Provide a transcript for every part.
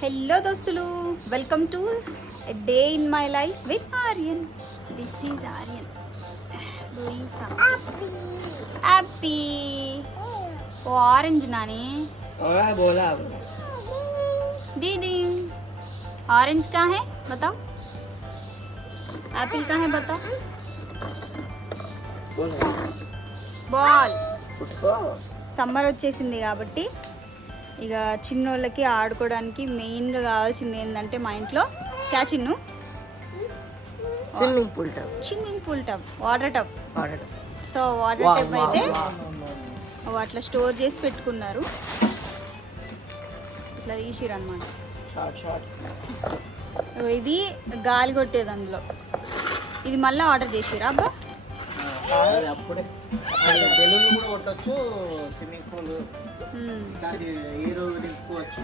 Hello దోస్తులు, welcome to a day in my life with Aryan. This is Aryan doing something happy. ఓ orange Nani बोला दीदी, orange कहाँ है बताओ, एप्पल कहाँ है बताओ, బాల్. సమ్మర్ వచ్చేసింది కాబట్టి ఇక చిన్నోళ్ళకి ఆడుకోవడానికి మెయిన్గా కావాల్సింది ఏంటంటే మా ఇంట్లో క్యాచిన్ను swimming pool tub water tub. So water tub అయితే అట్లా స్టోర్ చేసి పెట్టుకున్నారు. ఇట్లా తీసిరు అనమాట. ఇది గాలి కొట్టేది అందులో. ఇది మళ్ళీ ఆర్డర్ చేసిరా అబ్బా? అప్పుడే బెలూన్లు కూడా కొట్టచ్చు, స్విమ్మింగ్ పూల్ నింపుకోవచ్చు.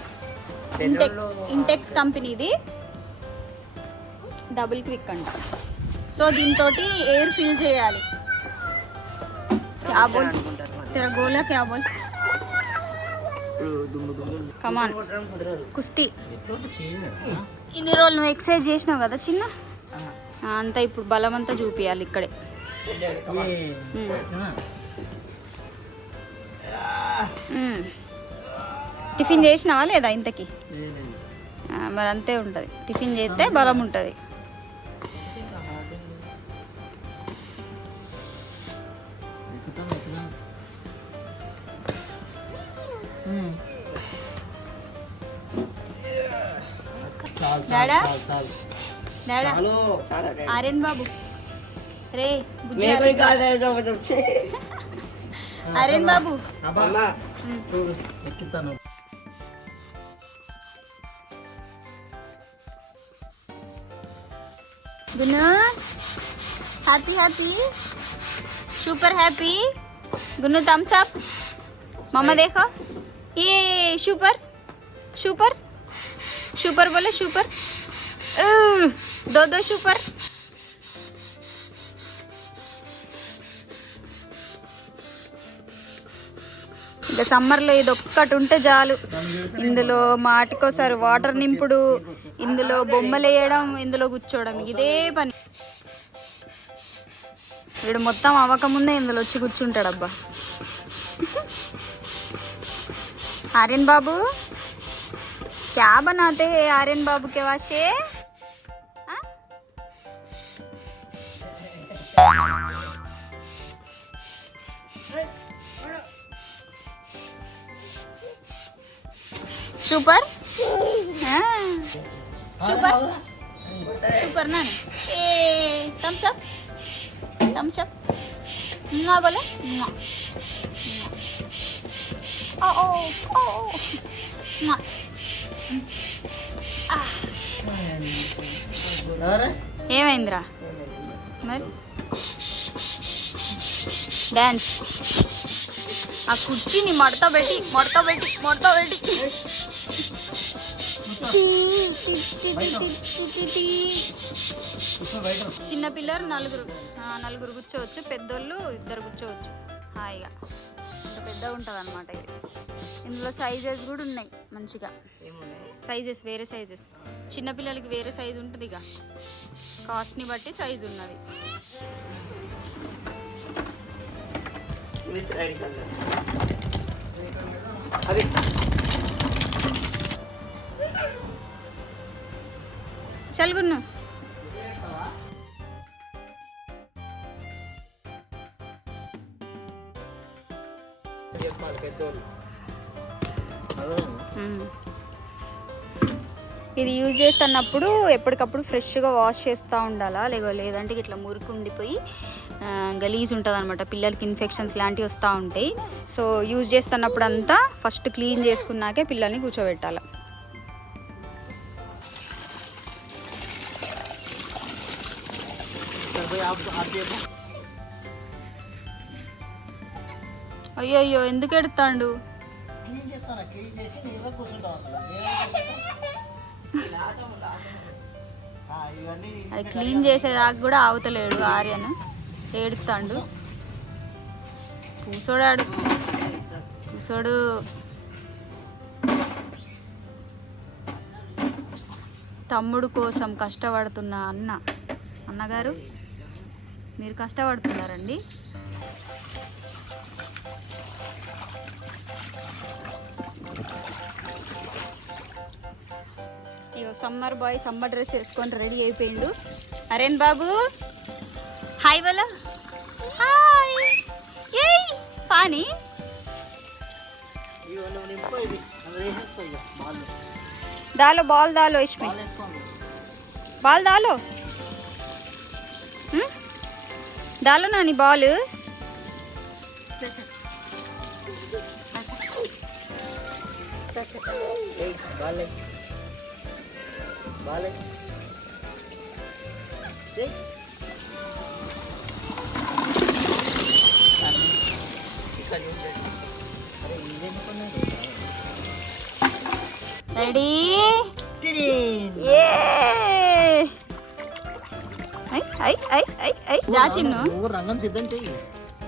ఇంటెక్స్ కంపెనీది డబుల్ క్విక్ అంట. సో దీంతో ఎయిర్ ఫిల్ చేయాలి. क्या बोल तेरा गोला क्या बोल కమాన్ కుస్తీ. ఇన్ని రోజులు నువ్వు ఎక్సర్సైజ్ చేసినావు కదా చిన్న, అంతా ఇప్పుడు బలం అంతా చూపియాలి ఇక్కడే. టిఫిన్ చేసినావా లేదా ఇంతకి? మరి అంతే ఉంటుంది, టిఫిన్ చేస్తే బలం ఉంటుంది. డాడా డాడా ఆర్యన్ బాబు రే ఆర్యన్ బాబు ఎక్కుతాను. Gunnu happy happy super happy. Gunnu thumbs up. मम्मा देखो ये सुपर सुपर सुपर बोले सुपर. दो सुपर. ఇంకా సమ్మర్లో ఇది ఒక్కటి ఉంటే చాలు. ఇందులో మాటికోసారి వాటర్ నింపుడు, ఇందులో బొమ్మలు వేయడం, ఇందులో కూర్చోవడం, ఇదే పని. వీడు మొత్తం అవ్వకముందే ఇందులో వచ్చి కూర్చుంటాడు. అబ్బా आर्यन बाबू क्या बनाते हैं आर्यन बाबू के वास्ते? सुपर सुपर सुपर ना ए थम्स अप ना बोले ఏమైందిరా మరి? డాన్స్. ఆ కుర్చీని మడత పెట్టి చిన్నపిల్లలు నలుగురు కూర్చోవచ్చు, పెద్దోళ్ళు 2 కూర్చోవచ్చు హాయిగా. అంత పెద్దగా ఉంటుంది అనమాట ఇది. ఇందులో సైజెస్ కూడా ఉన్నాయి మంచిగా. సైజెస్ వేరే సైజెస్, చిన్నపిల్లలకి వేరే సైజు ఉంటుంది. ఇక కాస్ట్ని బట్టి సైజు ఉన్నది. చల్గున్ను ఇది యూజ్ చేస్తున్నప్పుడు ఎప్పటికప్పుడు ఫ్రెష్గా వాష్ చేస్తూ ఉండాలా, లేదంటే ఇట్లా మురికి ఉండిపోయి గలీజ్ ఉంటుంది అనమాట. పిల్లలకి ఇన్ఫెక్షన్స్ లాంటివి వస్తూ ఉంటాయి. సో యూజ్ చేస్తున్నప్పుడు అంతా ఫస్ట్ క్లీన్ చేసుకున్నాకే పిల్లల్ని కూర్చోబెట్టాలి. అయ్యో ఎందుకు ఎడుతాండు? అది క్లీన్ చేసేదాకా కూడా ఆగుతలేడు ఆర్యన్, ఏడుతాండు. కూసోడాడు కూసోడు. తమ్ముడు కోసం కష్టపడుతున్న అన్నగారు మీరు కష్టపడుతున్నారండి. ఇగో సమ్మర్ బాయ్ సమ్మర్ డ్రెస్ వేసుకొని రెడీ అయిపోయిండు. అరేన్ బాబు హాయ్ బోలో. హాయ్ ఏయ్ పానీ डालो बॉल डालो इसमें बॉल डालो डालो नानी बॉल రెడీ జా చిన్ను రంగం సిద్ధం చెయ్యి.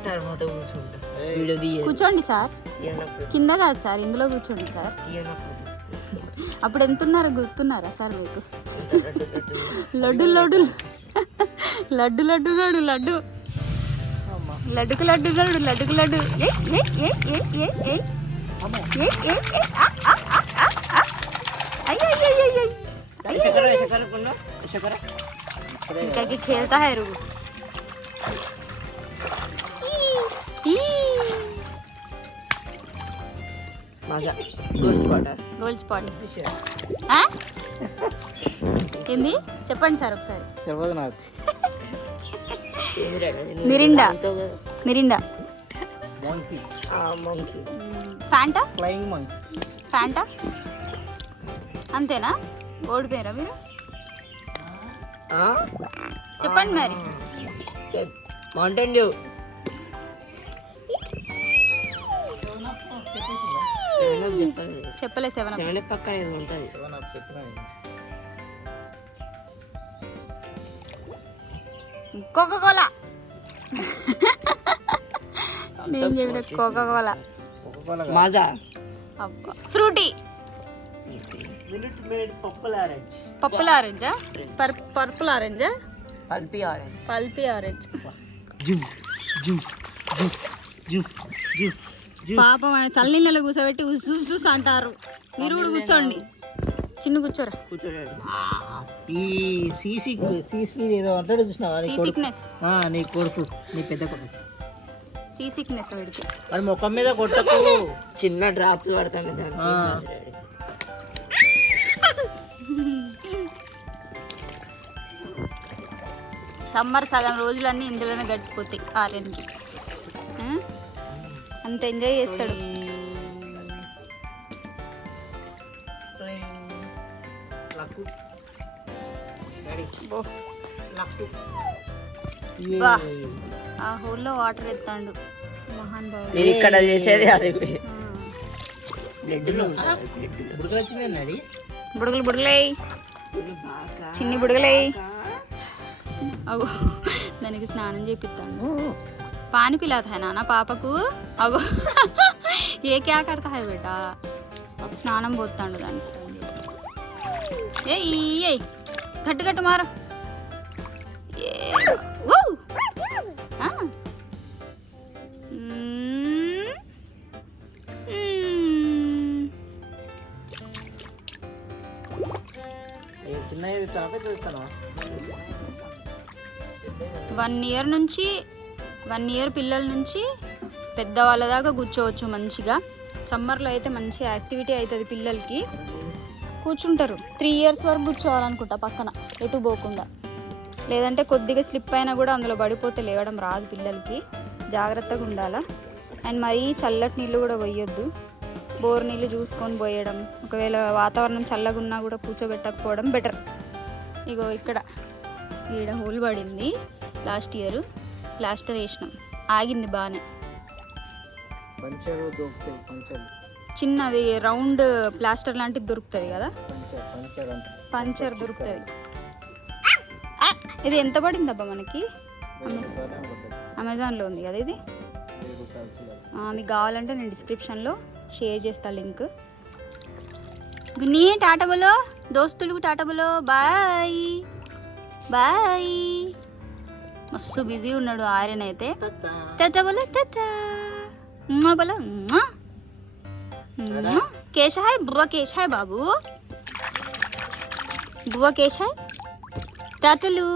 తర్వాత కూర్చుంటా. కూర్చోండి సార్, కింద కాదు సార్, ఇందులో కూర్చోండి సార్. అప్పుడు ఎంత ఉన్నారో గుర్తున్నారా సార్ మీకు? లడ్డు లడ్డు లడ్డు లడ్డు లడ్డు లడ్డు లడ్డుకు లడ్డు లడ్డు లడ్డుకు లడ్డు क्या खेलता है रू గోల్డ్ స్పాట్ ఏంది చెప్పండి సార్ ఒకసారి. తెలియదు నాకు. Mirinda Mirinda monkey Fanta flying monkey Fanta అంతేనా? ఓడిపోయారా మీరు? చెప్పండి మరి. మౌంటైన్ డ్యూ చెప్పలే. 7 పక్కన ఏదో ఉంటుంది. కోకా కోలా నేను చెప్పిన Coca Cola. Maaza Frooti Minute Maid purple orange. Purple ఆరెంజా? పర్పుల్ ఆరెంజా? Pulpy orange. Pulpy orange. పాపం ఆయన చల్లనీళ్ళలో కూర్చోబెట్టి ఉస్ అంటారు. మీరు కూడా కూర్చోండి. చిన్న కూర్చోరా. ఈ సీ ఏదో అంటాడు చూసినావా? Seasickness. నీ కొడుకు, నీ పెద్ద కొడుకు సీ సిక్నెస్ పెడితే అది ముఖం మీద కొట్టకు. చిన్న డ్రాప్లు పడతాను దానికి. సమ్మర్ సగం రోజులన్నీ ఇందులోనే గడిచిపోతాయి ఆర్యన్కి. అంత ఎంజాయ్ చేస్తాడు. ఆ హోల్లో వాటర్ ఎత్తాడు మహాన్ బాబు. నేను ఇక్కడ చేసేది అది. బుడగలు బుడగలే చిన్ని బుడగలే. అగో దానికి స్నానం చేపిస్తాను. पानी पिलाता है नाना पापा को. अगो ये क्या करता है बेटा? स्नाనం పోతాడు దానికి. ఏ గట్టు గట్టు మారు. వన్ ఇయర్ పిల్లల నుంచి పెద్దవాళ్ళ దాకా కూర్చోవచ్చు మంచిగా. సమ్మర్లో అయితే మంచి యాక్టివిటీ అవుతుంది పిల్లలకి. కూర్చుంటారు. 3 ఇయర్స్ వరకు కూర్చోవాలనుకుంటా పక్కన, ఎటు పోకుండా. లేదంటే కొద్దిగా స్లిప్ అయినా కూడా అందులో పడిపోతే లేవడం రాదు పిల్లలకి. జాగ్రత్తగా ఉండాలా. అండ్ మరీ చల్లటి నీళ్ళు కూడా పోయొద్దు. బోర్ నీళ్ళు చూసుకొని పోయడం. ఒకవేళ వాతావరణం చల్లగా ఉన్నా కూడా కూర్చోబెట్టకపోవడం బెటర్. ఇగో ఇక్కడ ఈడ హోల్ పడింది. లాస్ట్ ఇయర్ ప్లాస్టర్ వేసినాం, ఆగింది బాగానే. చిన్నది రౌండ్ ప్లాస్టర్ లాంటిది దొరుకుతుంది కదా, పంచర్ దొరుకుతుంది. ఇది ఎంత పడింది అబ్బా మనకి? అమెజాన్లో ఉంది కదా ఇది. మీకు కావాలంటే నేను డిస్క్రిప్షన్లో షేర్ చేస్తాను లింక్. గున్నీ టాటా బోలో, దోస్తులకు టాటా బోలో, బాయ్ బాయ్. మస్తు బిజీ ఉన్నాడు ఆర్యన్ అయితే. టాటా బోలో, టాటా బోలో. కేశ హాయ్ బువ్వ, కేశ హాయ్ బాబు, బువ్వ కేశ హాయ్. టాటలు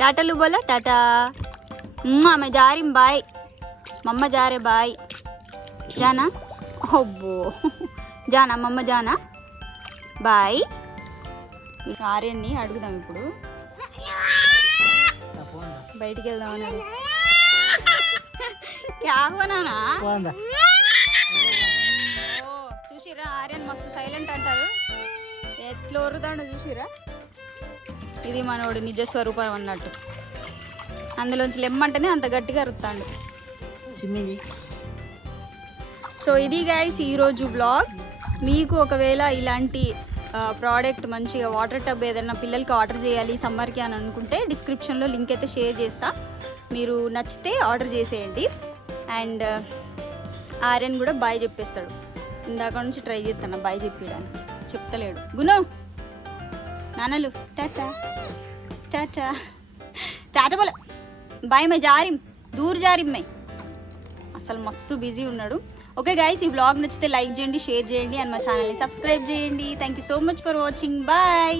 టాటలు బోలో, టాటా. मैं जा रही हूँ, बाय. मम्मा जा रहे, बाय. जाना, अब्बो जाना मम्मा, जाना, బాయ్. ఆర్యన్ని అడుగుదాం ఇప్పుడు, బయటికి వెళ్దామని. క్యా హువా నానా? చూసిరా ఆర్యన్ మస్తు సైలెంట్ అంటారు, ఎట్లా ఒరుతాడో చూసిరా. ఇది మనోడు నిజ స్వరూపం అన్నట్టు, అందులోంచి లెమ్మంటేనే అంత గట్టిగా అరుతాడు. సో ఇది గైస్ ఈరోజు వ్లాగ్. మీకు ఒకవేళ ఇలాంటి ప్రోడక్ట్ మంచిగా వాటర్ టబ్ ఏదైనా పిల్లలకి ఆర్డర్ చేయాలి సమ్మర్కి అని అనుకుంటే డిస్క్రిప్షన్లో లింక్ అయితే షేర్ చేస్తా, మీరు నచ్చితే ఆర్డర్ చేసేయండి. అండ్ ఆర్యన్ కూడా బాయ్ చెప్పేస్తాడు, ఇందాక నుంచి ట్రై చేస్తాను బాయ్ చెప్పడానికి, చెప్తలేడు. గును నాన్నలు టాటా టాటా టాటా బోలో, బాయ్. మై జారిం, దూర్ జారిం మై. అసలు మస్తు బిజీ ఉన్నాడు. ఓకే గైస్, ఈ వ్లాగ్ నచ్చితే లైక్ చేయండి, షేర్ చేయండి, అండ్ మా ఛానల్ని సబ్స్క్రైబ్ చేయండి. Thank you so much for watching, bye.